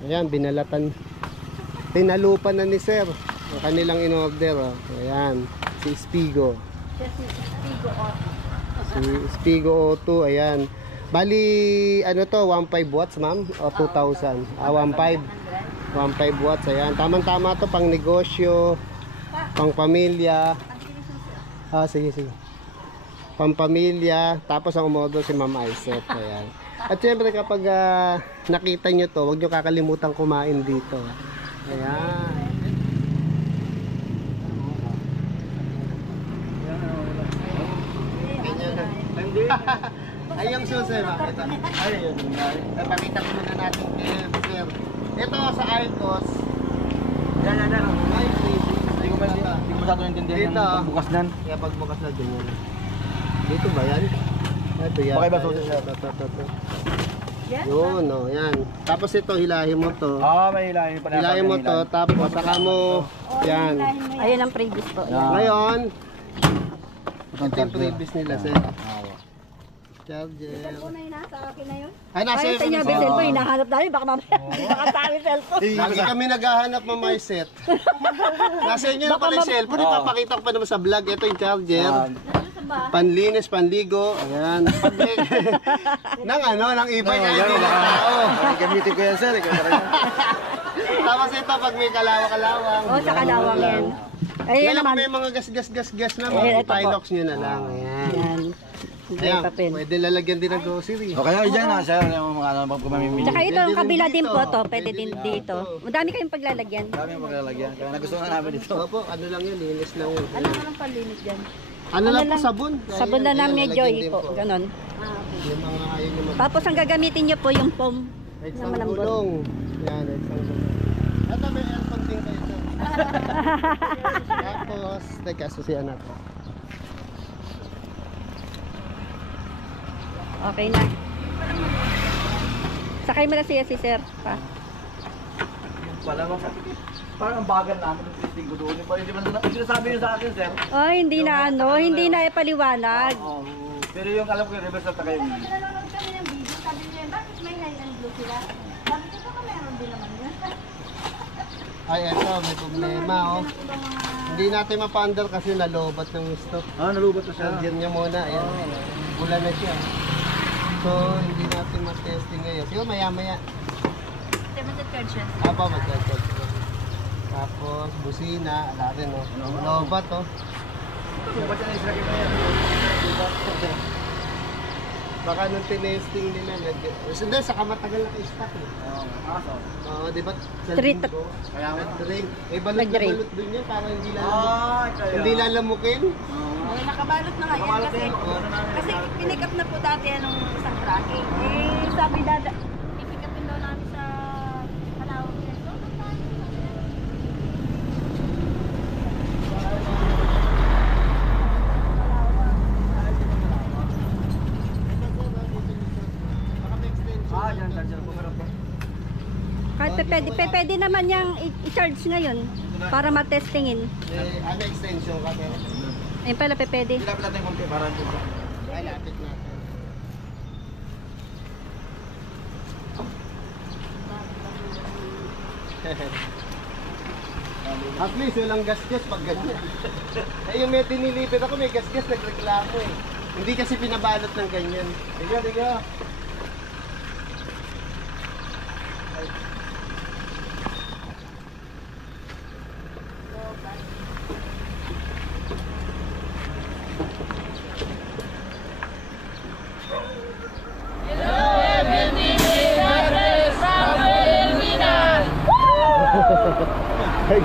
Ayan, binalatan. Tinalupan na ni sir ang kanilang in-order. Oh. Ayan, si Spigo. Si Spigo O2, ayan. Bali, ano to, 1.5 watts ma'am? O 2,000? 1.5. 1.5 watts, ayan. Tama-tama to, pang negosyo, pang pamilya. Sige, sige. Pang pamilya. Tapos ang umorder si Ma'am Iset. Ayan. At syempre kapag nakita nyo to, huwag nyo kakalimutan kumain dito. Ayan. Ay, yung susi ba? Ito. Ay, yun. Pakita ko muna natin sir. Ito sa Arcos. Yan. Ay, Hindi ko masyado naintindihan yung pagbukas nan. kaya pagbukas na din yan. Dito ba yan? Ito yan. Okay ba susi siya? Ito. Yun, oh, yan. Tapos ito, hilahin mo to. May hilahin pa na. Hilahin mo to, tapos saka mo, yan. Ayun ang previous po. Ngayon, ito yung previous nila, sir. Charger. Ay, nasa Ay, sa inyo, Bicel po, hinahanap namin. Baka mamaya, nakatali cellphone. Lagi kami naghahanap ng my set. Nasa inyo na pala yung cellphone. Ipapakita ko pa naman sa vlog. Ito yung charger. Panlinis, panligo. Ayan. Nang ano, nang iba niya. Hindi na tao. Gamitin ko yan sir. Tapos ito, pag may kalawang-kalawang. Oo, sa kalawang yan. Ayun Yan naman. may mga gas na. Ayan, Mga ito po. Pilox nyo na lang. Ayan. Yan. Ayan, Papel. pwede lalagyan din ng grocery. O kaya dyan na sir. Yung mga ano pag mamimili. Tsaka ito, yung kabila din po to. Pwede Pwede din din dito. Madami kayong paglalagyan. Dami yung paglalagyan. Kaya nagustuhan namin dito. Opo, ano lang yun, linis lang yun. Ano naman panlinis dyan? Ano lang po, sabon. Sabon na ng medyo lalagyan din po. Ganon. Yung mga ayaw nyo Tapos ang gagamitin nyo po yung foam. Exang malambot. gulong. Yan, exang gulong. Ito may aircon din kayo sir. Tapos, teka, susiyan natin. Okay na. Sakay mo na siya si sir pa. Wala ba? Parang ang bagal namin ng testing ko doon. Hindi sinasabi nyo sa akin sir. Oh, hindi na ano, hindi na ipaliwanag. Pero yung alam ko yung reverse at kayo. Nanonood kami ng video, sabi niya, bakit may high and blue sila? Sabi ko, baka meron din naman yan. Ay, eto, may problema oh. Hindi natin mapa-under kasi nalobat ng stock. Nalubat na siya. Charger niya muna, ayan. Wala na siya. So, hindi natin ma-testing ngayon. Siguro maya-maya. Mag-charge siya. Apa, mag-charge. Tapos, busina, ala rin oh. Lobat oh. Ba't yan israkin na yan? Baka nung tinesting nila, hindi, saka matagal na i-stock eh. Oo, di ba? Sa Street. linggo, Kaya nga. nag-drain. Eh, balot na Nag-drain. balot dun yan para hindi Kaya. hindi lalamukin. Oh, nakabalot na nga yan kasi pinick up na po dati anong isang tracking. Eh, sabi dada, pipick upin daw namin sa Palawan. So, Yan, charger po. Meron po. Kahit pwede naman niyang i-charge ngayon para matestingin. Eh, ano extension ka pero? Ayun pala, pwede. Ilapit natin konti para dito. Ay, lapit natin. At least walang gas-gas pag ganyan. Eh, yung may tinilipid ako, may gas-gas, nagreklamo eh. Hindi kasi pinabalot ng ganyan. Tiga. Ay,